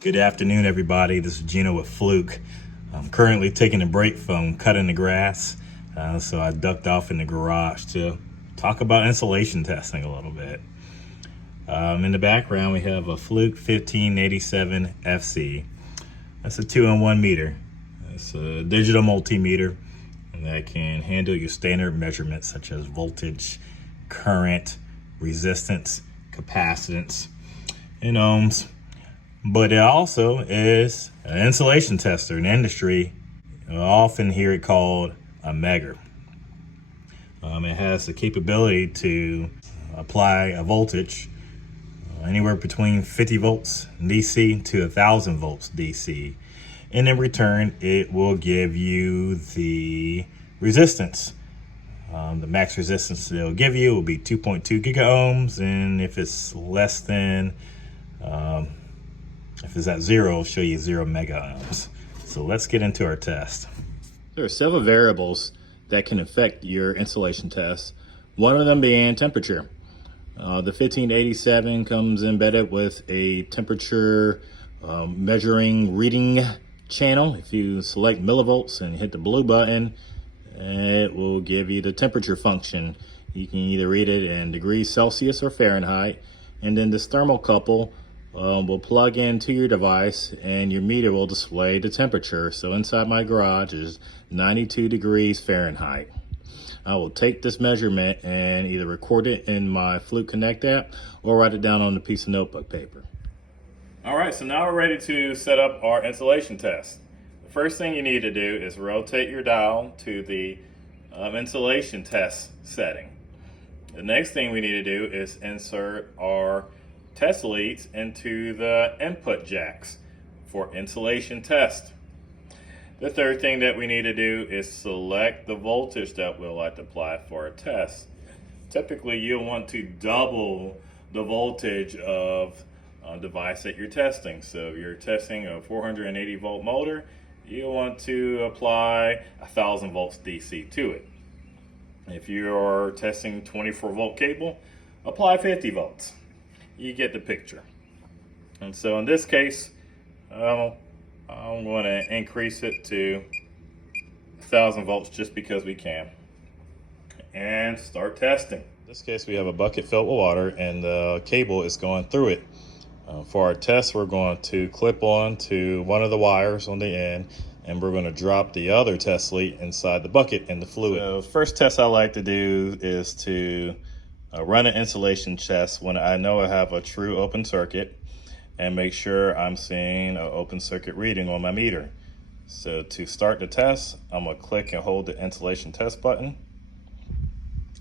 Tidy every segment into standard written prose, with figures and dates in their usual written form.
Good afternoon, everybody. This is Gino with Fluke. I'm currently taking a break from cutting the grass, so I ducked off in the garage to talk about insulation testing a little bit. In the background, we have a Fluke 1587 FC. That's a 2-in-1 meter. It's a digital multimeter that can handle your standard measurements such as voltage, current, resistance, capacitance, and ohms. But it also is an insulation tester. In the industry, you'll often hear it called a megger. It has the capability to apply a voltage anywhere between 50 volts DC to 1,000 volts DC. And in return, it will give you the resistance. The max resistance it'll give you will be 2.2 giga-ohms, and if it's less than if it's at zero, it'll show you 0 mega-ohms. So let's get into our test. There are several variables that can affect your insulation test. One of them being temperature. The 1587 comes embedded with a temperature measuring reading channel. If you select millivolts and hit the blue button, it will give you the temperature function. You can either read it in degrees Celsius or Fahrenheit, and then this thermocouple will plug into your device and your meter will display the temperature. So inside my garage is 92 degrees Fahrenheit. I will take this measurement and either record it in my Fluke Connect app or write it down on a piece of notebook paper. All right, so now we're ready to set up our insulation test. The first thing you need to do is rotate your dial to the insulation test setting. The next thing we need to do is insert our test leads into the input jacks for insulation test. The third thing that we need to do is select the voltage that we'll like to apply for a test. Typically, you'll want to double the voltage of a device that you're testing. So if you're testing a 480 volt motor, you'll want to apply 1,000 volts DC to it. If you're testing 24 volt cable, apply 50 volts. You get the picture. And so in this case, I'm going to increase it to 1,000 volts just because we can. And start testing. In this case, we have a bucket filled with water and the cable is going through it. For our test, we're going to clip on to one of the wires on the end, and we're going to drop the other test lead inside the bucket in the fluid. So first test I like to do is to run an insulation test when I know I have a true open circuit and make sure I'm seeing an open circuit reading on my meter. So to start the test, I'm going to click and hold the insulation test button.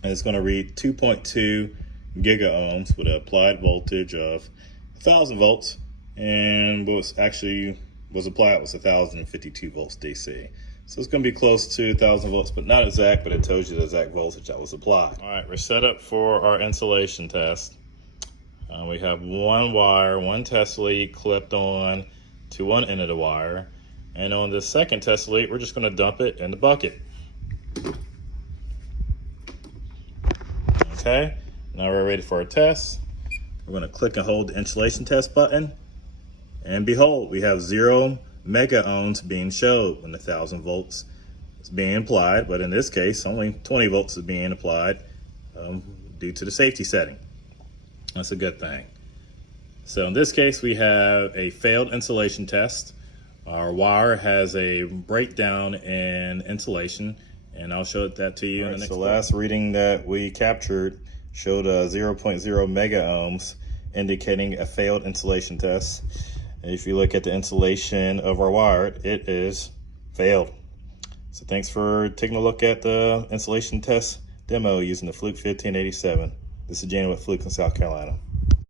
And it's going to read 2.2 giga-ohms with an applied voltage of 1,000 volts. And what actually was applied was 1,052 volts DC. So it's going to be close to 1,000 volts, but not exact, but it tells you the exact voltage that was applied. All right, we're set up for our insulation test. We have one wire, one test lead clipped on to one end of the wire. And on the second test lead, we're just going to dump it in the bucket. Okay, now we're ready for our test. We're going to click and hold the insulation test button. And behold, we have 0 mega-ohms being showed when 1,000 volts is being applied, but in this case only 20 volts is being applied due to the safety setting. That's a good thing. So in this case we have a failed insulation test. Our wire has a breakdown in insulation, and I'll show that to you in the next. The last reading that we captured showed a 0.0 mega-ohms, indicating a failed insulation test. If you look at the insulation of our wire, it is failed. So thanks for taking a look at the insulation test demo using the Fluke 1587. This is Gino with Fluke in South Carolina.